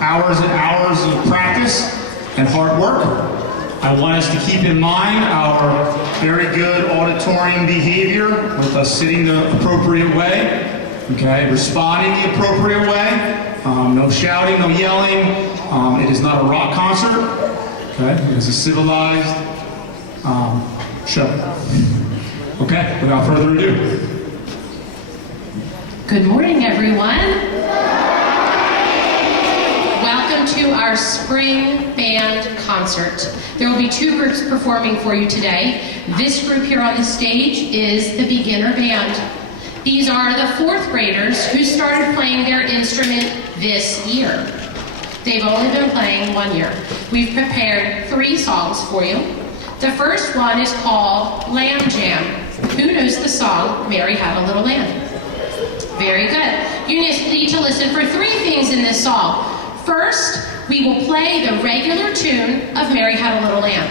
hours and hours of practice and hard work. I want us to keep in mind our very good auditorium behavior with us sitting the appropriate way, okay, responding the appropriate way, no shouting, no yelling. It is not a rock concert, okay, it is a civilized show. Okay, without further ado. Good morning, everyone. Welcome to our spring band concert. There will be two groups performing for you today. This group here on the stage is the beginner band. These are the fourth graders who started playing their instrument this year. They've only been playing 1 year. We've prepared 3 songs for you. The first one is called Lamb Jam. Who knows the song, Mary Had a Little Lamb? Very good. You need to listen for 3 things in this song. First, we will play the regular tune of Mary Had a Little Lamb.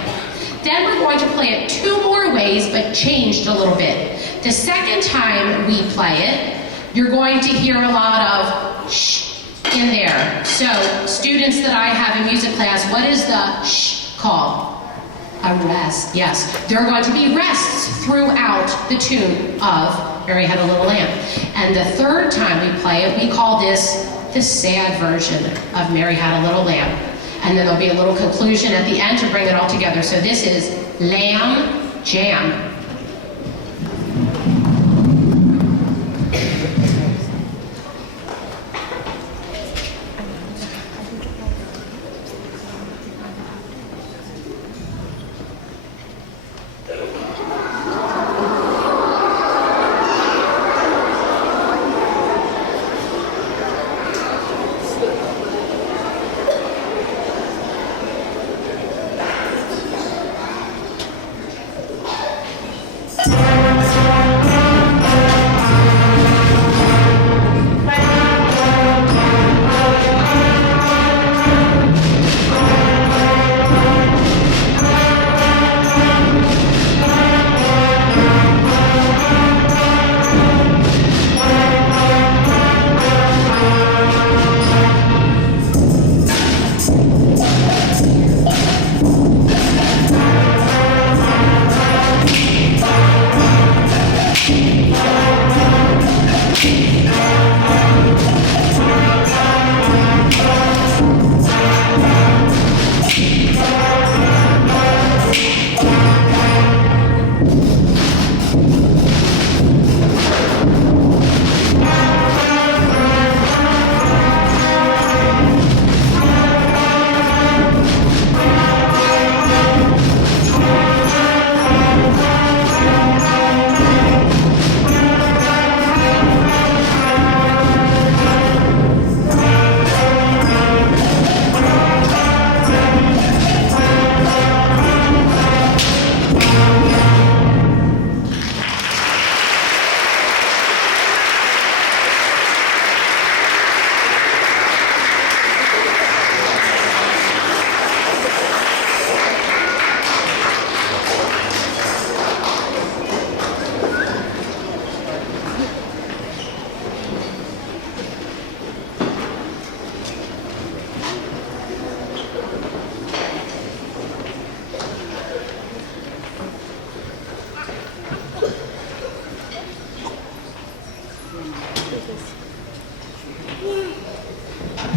Then we're going to play it 2 more ways, but changed a little bit. The second time we play it, you're going to hear a lot of shh in there. So, students that I have in music class, what is the shh called? A rest, yes. There are going to be rests throughout the tune of Mary Had a Little Lamb. And the third time we play it, we call this the sad version of Mary Had a Little Lamb. And then there'll be a little conclusion at the end to bring it all together. So this is Lamb Jam.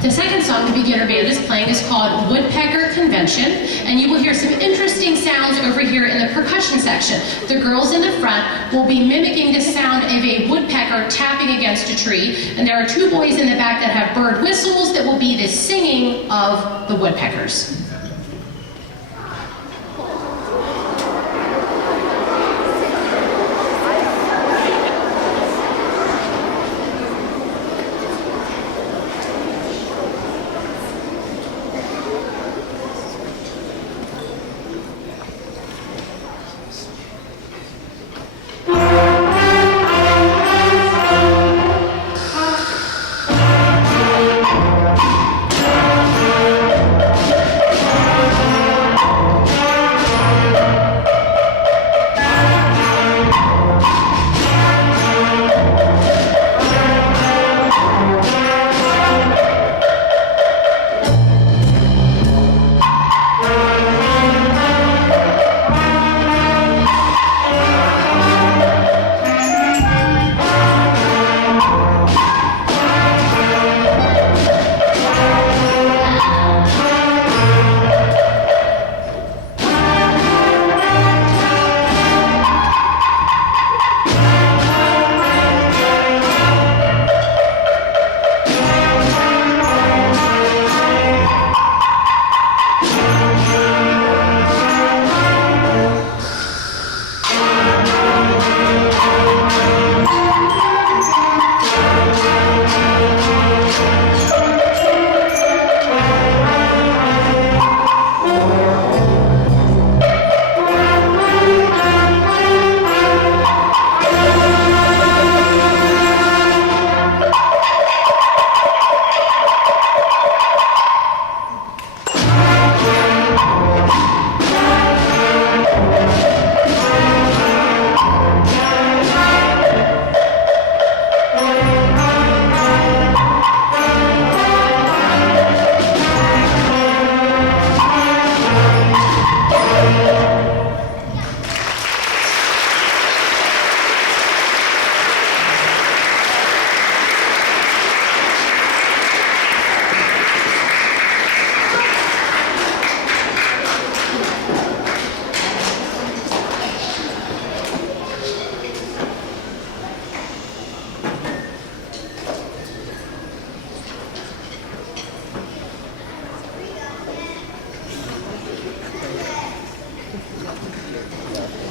The second song the beginner band is playing is called Woodpecker Convention, and you will hear some interesting sounds over here in the percussion section. The girls in the front will be mimicking the sound of a woodpecker tapping against a tree, and there are 2 boys in the back that have bird whistles that will be the singing of the woodpeckers.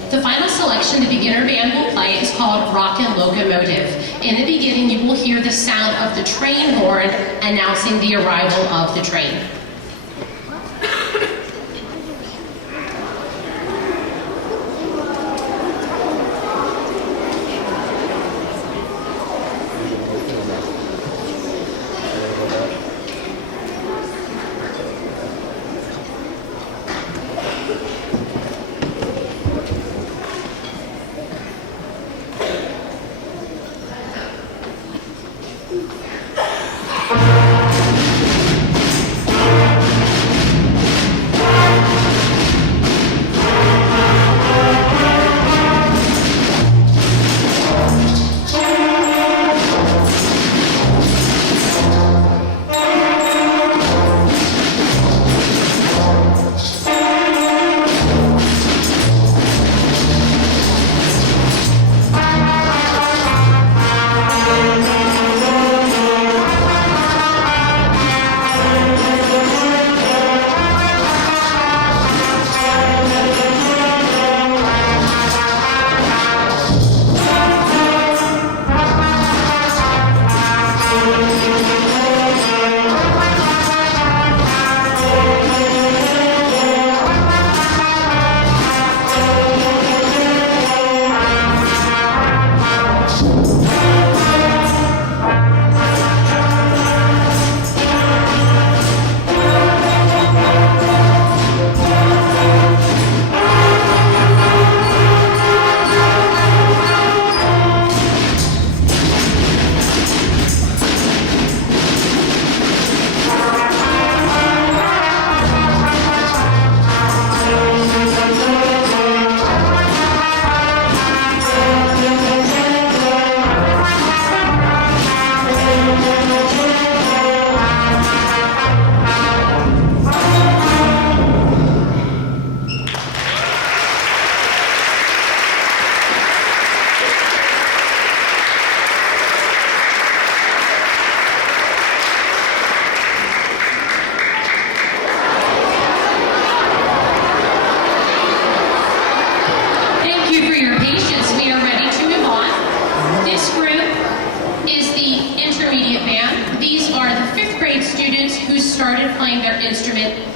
The final selection the beginner band will play is called Rockin' Locomotive. In the beginning, you will hear the sound of the train horn announcing the arrival of the train.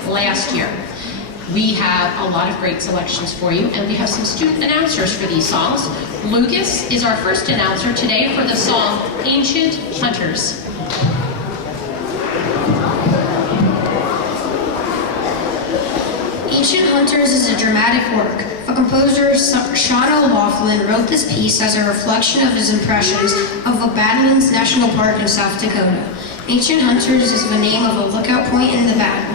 Last year. We have a lot of great selections for you, and we have some student announcers for these songs. Lucas is our first announcer today for the song Ancient Hunters. Ancient Hunters is a dramatic work. A composer, Sean O'Loughlin, wrote this piece as a reflection of his impressions of the Badlands National Park in South Dakota. Ancient Hunters is the name of a lookout point in the Badlands.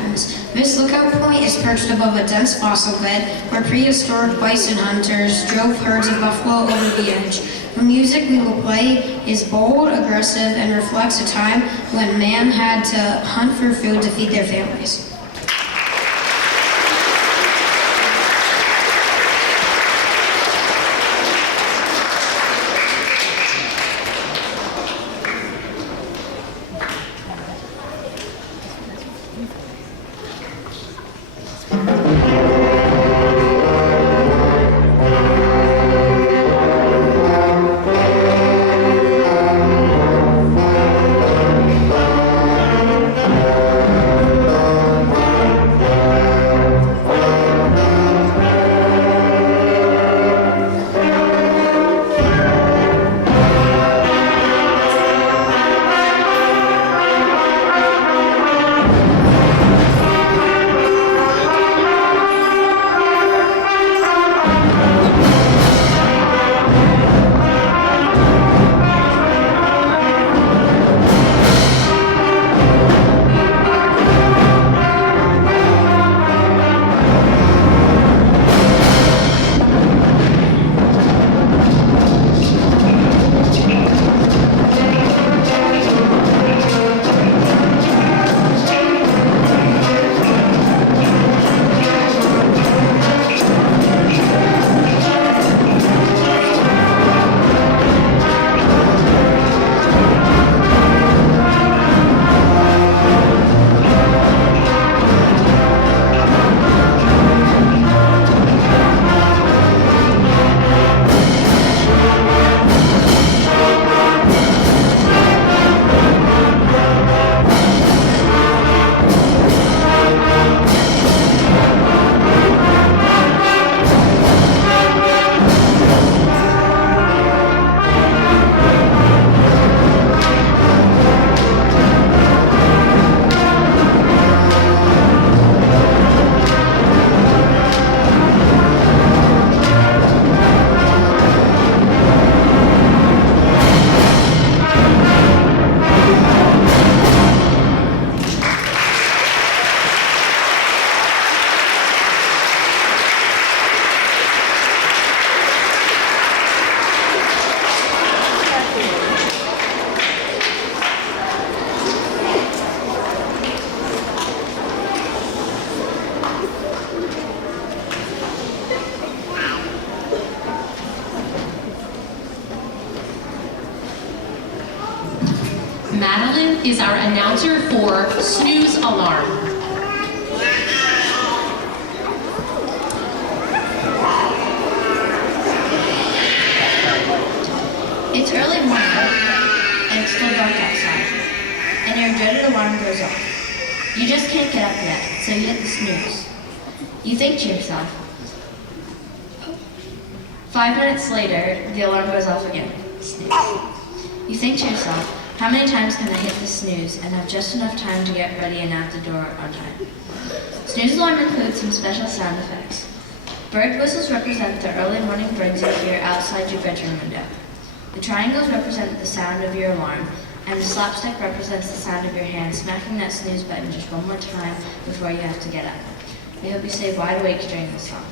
This lookout point is perched above a dense fossil bed where prehistoric bison hunters drove herds of buffalo over the edge. The music we will play is bold, aggressive, and reflects a time when man had to hunt for food to feed their families. is our announcer for snooze alarm. It's early morning, and it's still dark outside, and your dreaded alarm goes off. You just can't get up yet, so you hit the snooze. You think to yourself. 5 minutes later, the alarm goes off again. Snooze. You think to yourself, how many times can I hit the snooze and have just enough time to get ready and out the door on time? Snooze alarm includes some special sound effects. Bird whistles represent the early morning birds you hear outside your bedroom window. The triangles represent the sound of your alarm, and the slapstick represents the sound of your hand smacking that snooze button just one more time before you have to get up. We hope you stay wide awake during this song.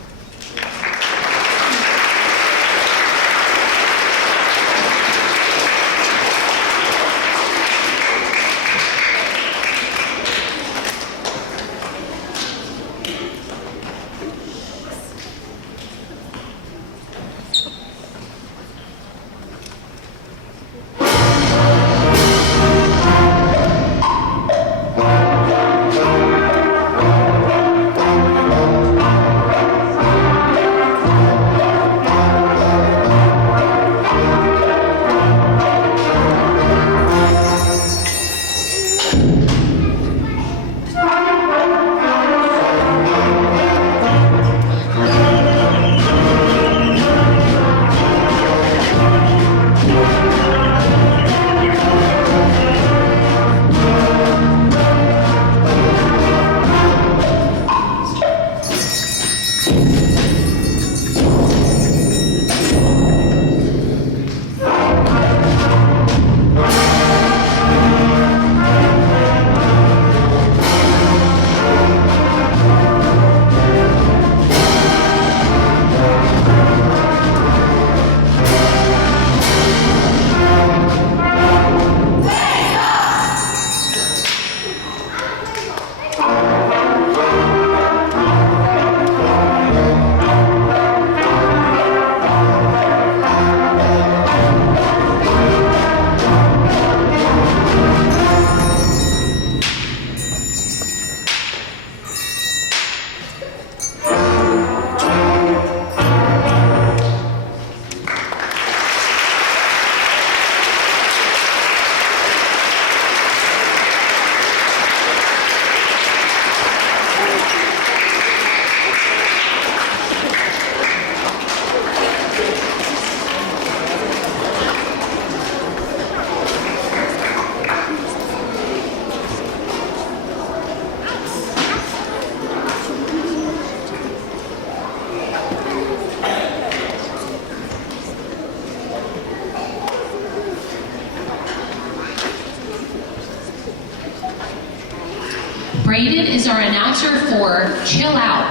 Braden is our announcer for Chill Out.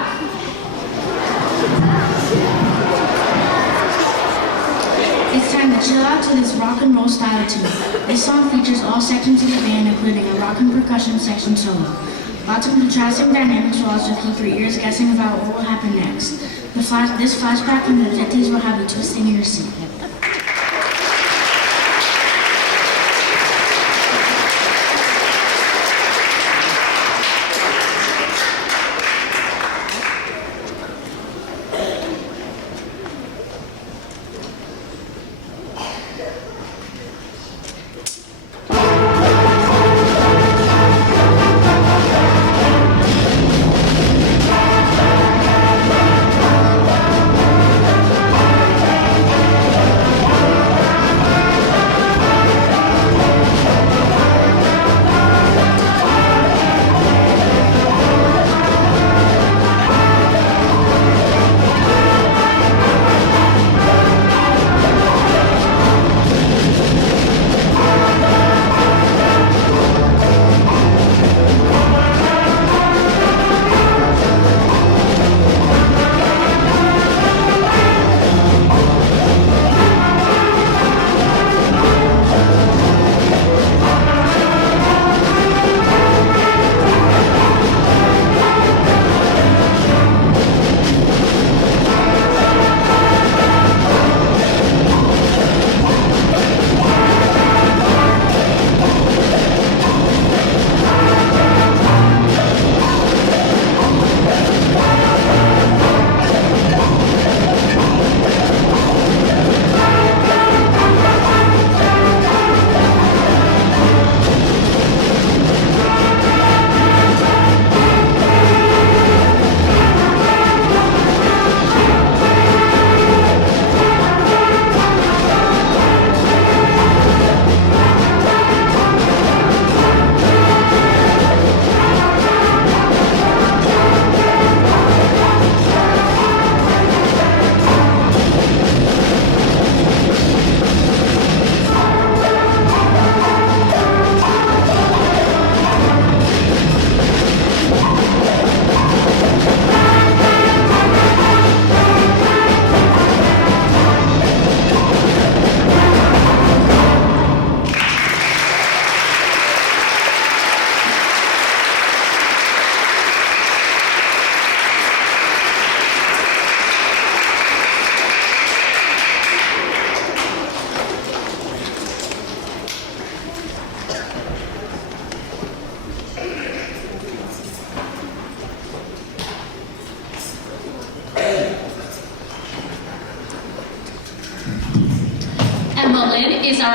It's time to chill out to this rock and roll style tune. This song features all sections of the band, including a rock and percussion section solo. Lots of contrasting dynamics will also keep your ears guessing about what will happen next. This flashback from the 50s will have you twisting in your seat.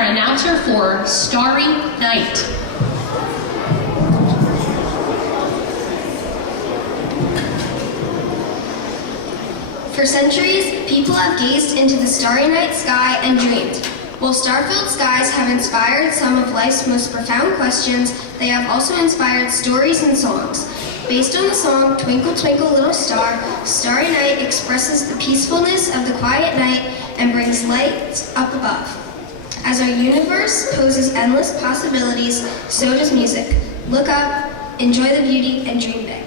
our announcer for Starry Night. For centuries, people have gazed into the starry night sky and dreamed. While star-filled skies have inspired some of life's most profound questions, they have also inspired stories and songs. Based on the song Twinkle Twinkle Little Star, Starry Night expresses the peacefulness of the quiet night and brings light up above. As our universe poses endless possibilities, so does music. Look up, enjoy the beauty, and dream big.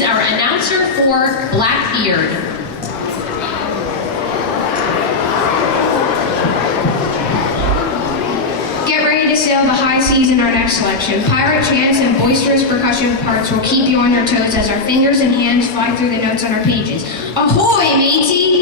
Our announcer for Blackbeard. Get ready to sail the high seas in our next selection. Pirate chants and boisterous percussion parts will keep you on your toes as our fingers and hands fly through the notes on our pages. Ahoy, matey!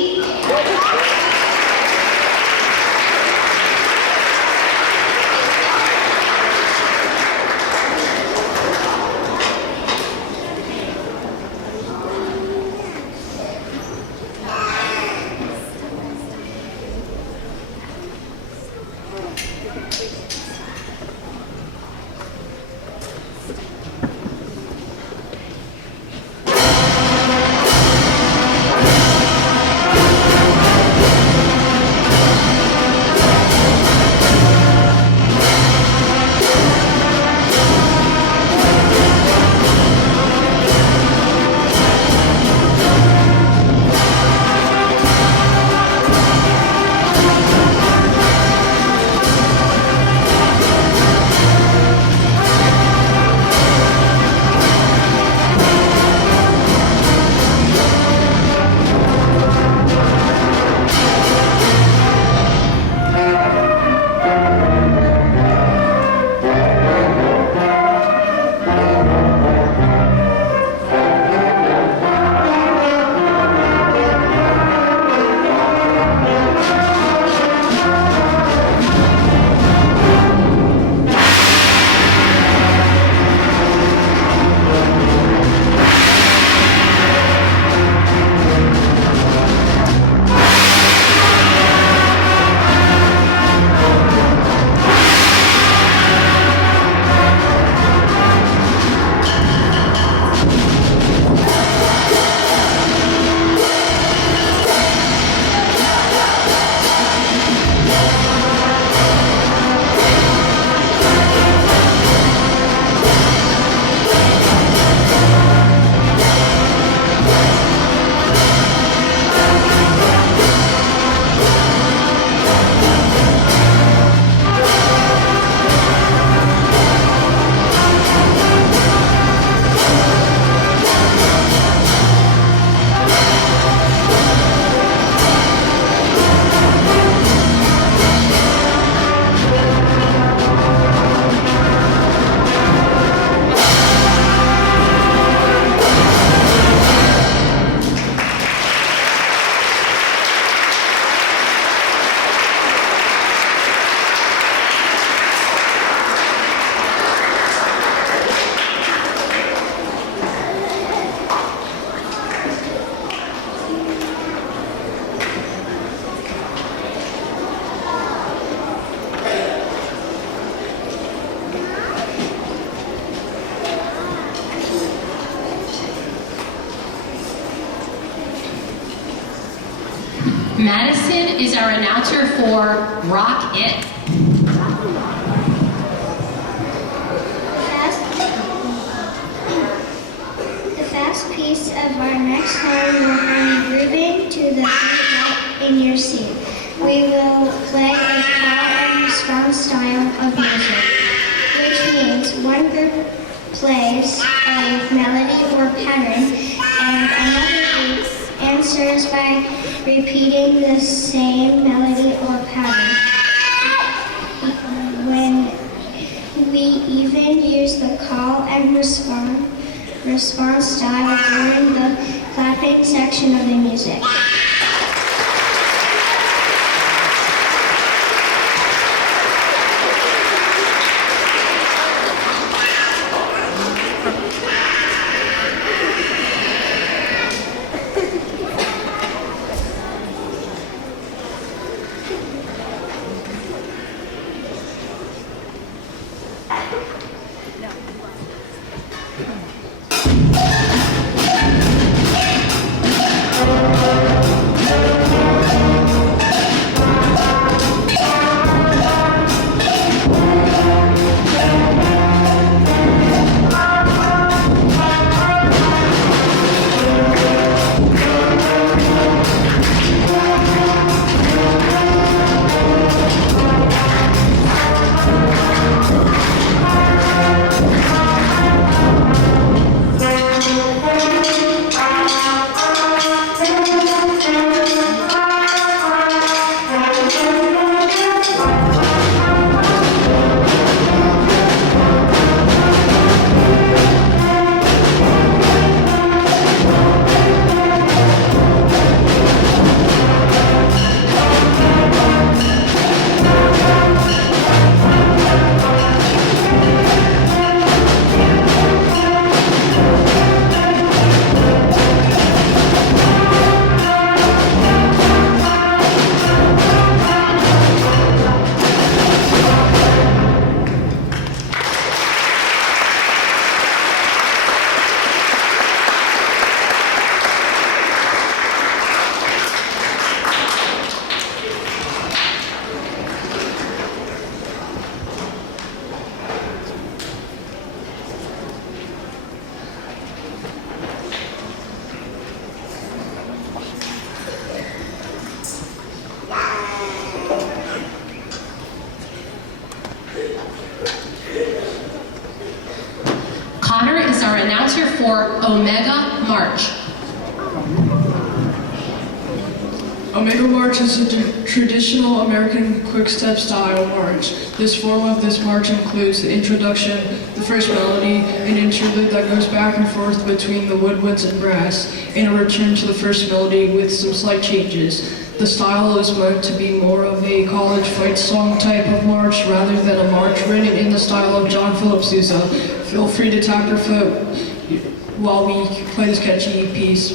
Anderson is our announcer for Rock It. The fast piece of our next song will be grooving to the beat right in your seat. We will play a call and response style of music, which means one group plays a melody or pattern and another group answers by repeating the same melody or pattern. When we even use the call and response style during the clapping section of the music. Connor is our announcer for Omega March. Omega March is a traditional American quick-step style march. This form of this march includes the introduction, the first melody, an interlude that goes back and forth between the woodwinds and brass, and a return to the first melody with some slight changes. The style is meant to be more of a college fight song type of march rather than a march written in the style of John Philip Sousa. Feel free to tap your foot while we play this catchy piece.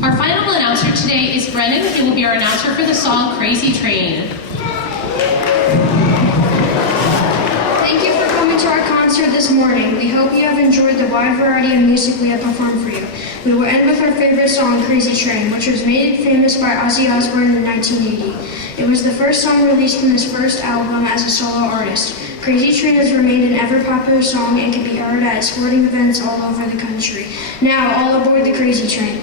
Our final announcer today is Brennan. He will be our announcer for the song Crazy Train. Thank you for coming to our concert this morning. We hope you have enjoyed the wide variety of music we have performed for you. We will end with our favorite song, Crazy Train, which was made famous by Ozzy Osbourne in 1980. It was the first song released from his first album as a solo artist. Crazy Train has remained an ever-popular song and can be heard at sporting events all over the country. Now, all aboard the Crazy Train.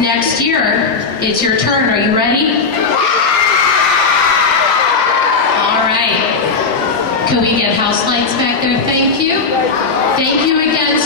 Next year, it's your turn. Are you ready? All right. Can we get house lights back there? Thank you. Thank you again